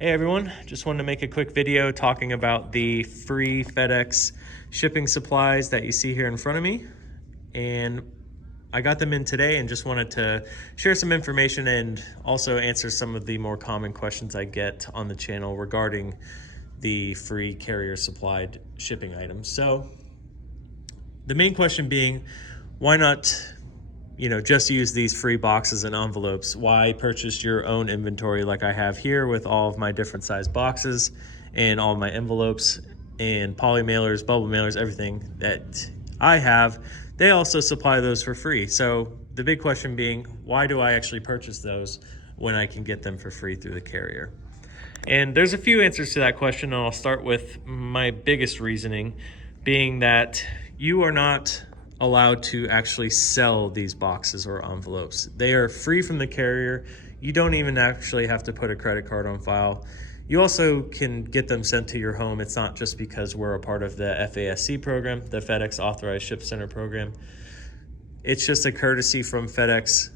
Hey everyone, just wanted to make a quick video talking about the free FedEx shipping supplies that you see here in front of me. And I got them in today and just wanted to share some information and also answer some of the more common questions I get on the channel regarding the free carrier supplied shipping items. So the main question being, why not just use these free boxes and envelopes? Why purchase your own inventory like I have here with all of my different size boxes and all of my envelopes and poly mailers, bubble mailers, everything that I have? They also supply those for free. So the big question being, why do I actually purchase those when I can get them for free through the carrier? And there's a few answers to that question, and I'll start with my biggest reasoning being that you are not allowed to actually sell these boxes or envelopes. They are free from the carrier. You don't even actually have to put a credit card on file. You also can get them sent to your home. It's not just because we're a part of the FASC program, the FedEx Authorized Ship Center program. It's just a courtesy from FedEx,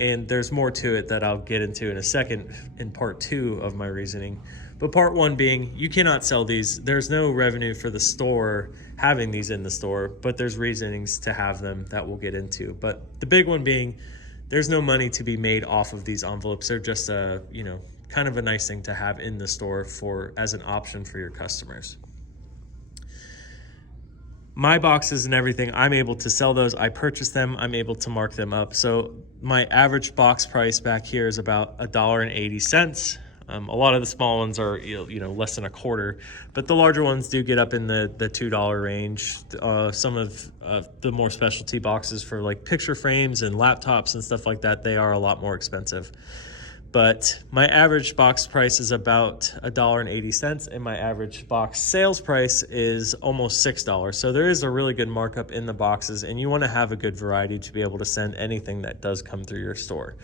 and there's more to it that I'll get into in a second in part 2 of my reasoning. But part 1 being, you cannot sell these. There's no revenue for the store having these in the store, but there's reasonings to have them that we'll get into. But the big one being, there's no money to be made off of these envelopes. They're just a, kind of a nice thing to have in the store as an option for your customers. My boxes and everything, I'm able to sell those. I purchase them, I'm able to mark them up. So my average box price back here is about $1.80. A lot of the small ones are less than a quarter, but the larger ones do get up in the $2 range. Some of the more specialty boxes for like picture frames and laptops and stuff like that, they are a lot more expensive. But my average box price is about $1.80, and my average box sales price is almost $6. So there is a really good markup in the boxes, and you want to have a good variety to be able to send anything that does come through your store.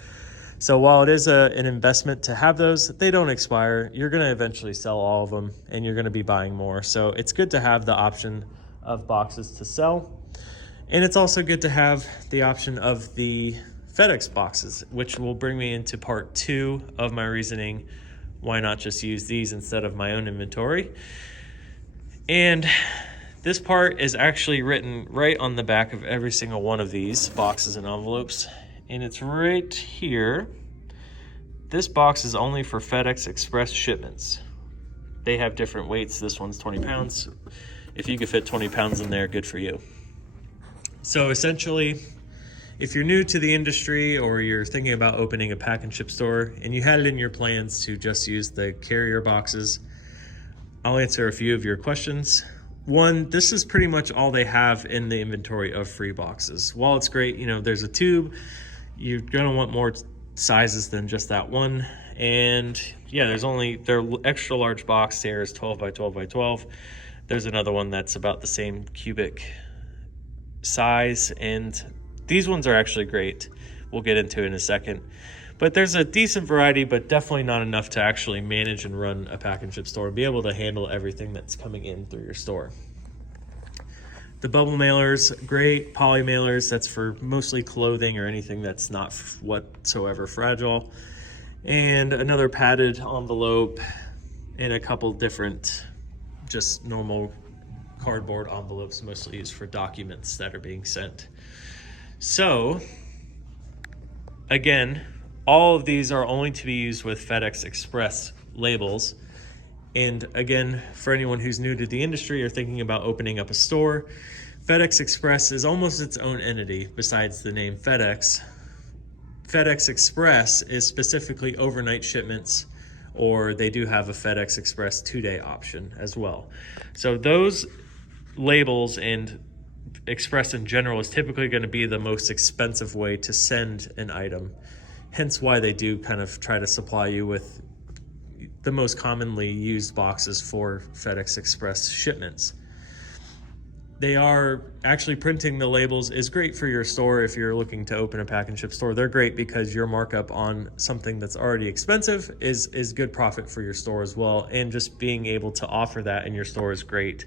So while it is an investment to have those, they don't expire. You're going to eventually sell all of them, and you're going to be buying more. So it's good to have the option of boxes to sell. And it's also good to have the option of the FedEx boxes, which will bring me into part 2 of my reasoning. Why not just use these instead of my own inventory? And this part is actually written right on the back of every single one of these boxes and envelopes. And it's right here. This box is only for FedEx Express shipments. They have different weights. This one's 20 pounds. If you could fit 20 pounds in there, good for you. So essentially, if you're new to the industry or you're thinking about opening a pack and ship store and you had it in your plans to just use the carrier boxes, I'll answer a few of your questions. One, this is pretty much all they have in the inventory of free boxes. While it's great, there's a tube, you're gonna want more sizes than just that one. And yeah, their extra large box here is 12 by 12 by 12. There's another one that's about the same cubic size, and these ones are actually great. We'll get into it in a second. But there's a decent variety, but definitely not enough to actually manage and run a pack and ship store and be able to handle everything that's coming in through your store. The bubble mailers, great. Poly mailers, that's for mostly clothing or anything that's not whatsoever fragile. And another padded envelope and a couple different just normal cardboard envelopes, mostly used for documents that are being sent. So again, all of these are only to be used with FedEx Express labels. And again, for anyone who's new to the industry or thinking about opening up a store, FedEx Express is almost its own entity besides the name FedEx. FedEx Express is specifically overnight shipments, or they do have a FedEx Express 2-day option as well. So those labels and Express in general is typically going to be the most expensive way to send an item. Hence why they do kind of try to supply you with the most commonly used boxes for FedEx Express shipments. They are actually printing the labels is great for your store. If you're looking to open a pack and ship store, they're great because your markup on something that's already expensive is good profit for your store as well. And just being able to offer that in your store is great.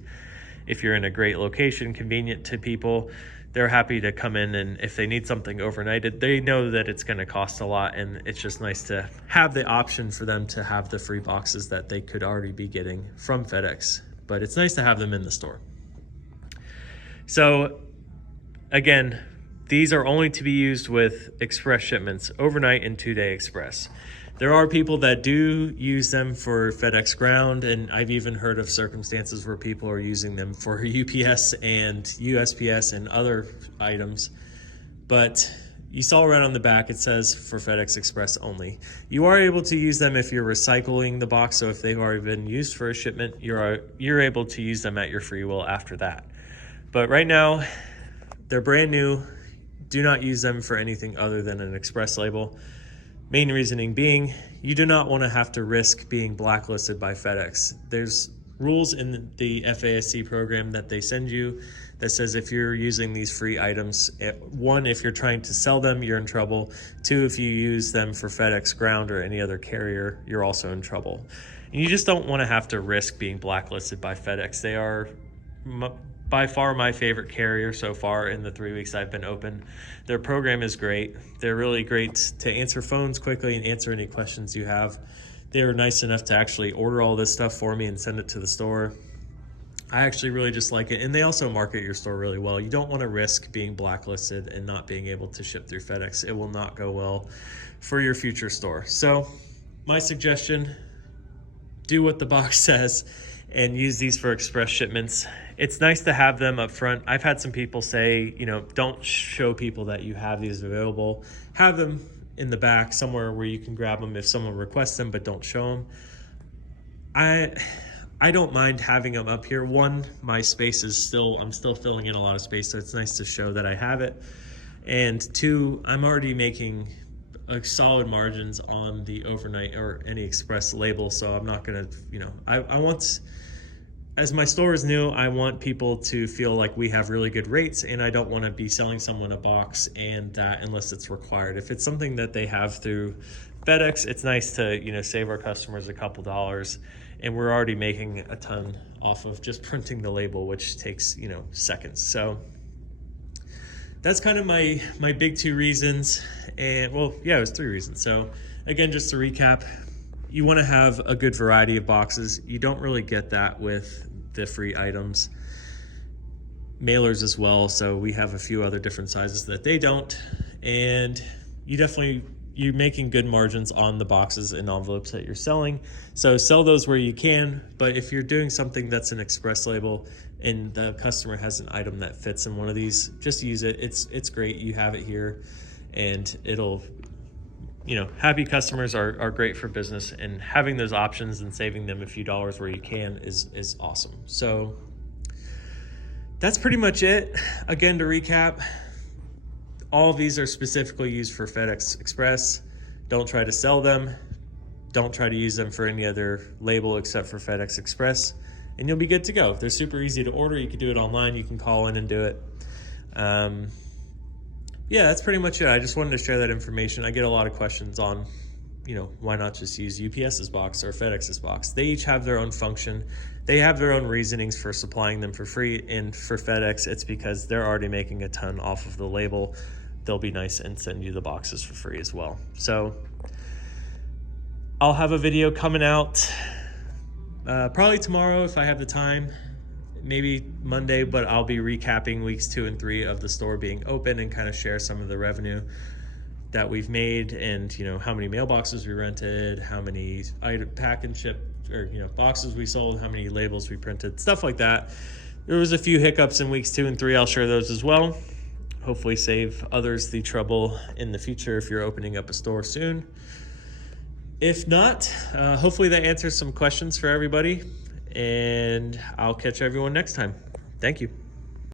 If you're in a great location, convenient to people, they're happy to come in, and if they need something overnighted, they know that it's going to cost a lot, and it's just nice to have the option for them to have the free boxes that they could already be getting from FedEx, but it's nice to have them in the store. So again, these are only to be used with express shipments, overnight and 2-day express. There are people that do use them for FedEx ground, and I've even heard of circumstances where people are using them for UPS and USPS and other items. But you saw right on the back, it says for FedEx Express only. You are able to use them if you're recycling the box. So if they've already been used for a shipment, you're able to use them at your free will after that. But right now, they're brand new. Do not use them for anything other than an express label. Main reasoning being, you do not want to have to risk being blacklisted by FedEx. There's rules in the FASC program that they send you that says if you're using these free items, 1, if you're trying to sell them, you're in trouble. 2, if you use them for FedEx ground or any other carrier, you're also in trouble. And you just don't want to have to risk being blacklisted by FedEx. They are by far my favorite carrier so far in the 3 weeks I've been open. Their program is great. They're really great to answer phones quickly and answer any questions you have. They were nice enough to actually order all this stuff for me and send it to the store. I actually really just like it. And they also market your store really well. You don't want to risk being blacklisted and not being able to ship through FedEx. It will not go well for your future store. So my suggestion, do what the box says and use these for express shipments. It's nice to have them up front. I've had some people say, don't show people that you have these available. Have them in the back somewhere where you can grab them if someone requests them, but don't show them. I don't mind having them up here. 1, my space is I'm still filling in a lot of space, so it's nice to show that I have it. And 2, I'm already making solid margins on the overnight or any express label, so I'm not gonna, I want, as my store is new, I want people to feel like we have really good rates, and I don't want to be selling someone a box and unless it's required. If it's something that they have through FedEx, it's nice to save our customers a couple dollars, and we're already making a ton off of just printing the label, which takes seconds. So that's kind of my big 2 reasons. And well, yeah, it was 3 reasons. So again, just to recap, you want to have a good variety of boxes. You don't really get that with the free items. Mailers as well, so we have a few other different sizes that they don't. And you're making good margins on the boxes and envelopes that you're selling. So sell those where you can, but if you're doing something that's an express label and the customer has an item that fits in one of these, just use it. It's great. You have it here, and it'll, happy customers are great for business, and having those options and saving them a few dollars where you can is awesome. So that's pretty much it. Again, to recap, all of these are specifically used for FedEx Express. Don't try to sell them. Don't try to use them for any other label except for FedEx Express, and you'll be good to go. They're super easy to order. You can do it online. You can call in and do it. Yeah, that's pretty much it. I just wanted to share that information. I get a lot of questions on, why not just use UPS's box or FedEx's box? They each have their own function. They have their own reasonings for supplying them for free. And for FedEx, it's because they're already making a ton off of the label. They'll be nice and send you the boxes for free as well. So I'll have a video coming out probably tomorrow if I have the time. Maybe Monday, but I'll be recapping weeks 2 and 3 of the store being open and kind of share some of the revenue that we've made, and how many mailboxes we rented, how many pack and ship or boxes we sold, how many labels we printed, stuff like that. There was a few hiccups in weeks 2 and 3. I'll share those as well. Hopefully save others the trouble in the future if you're opening up a store soon. If not, hopefully that answers some questions for everybody, and I'll catch everyone next time. Thank you.